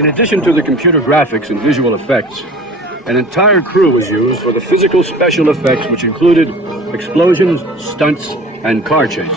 In addition to the computer graphics and visual effects, an entire crew was used for the physical special effects, which included explosions, stunts, and car chases.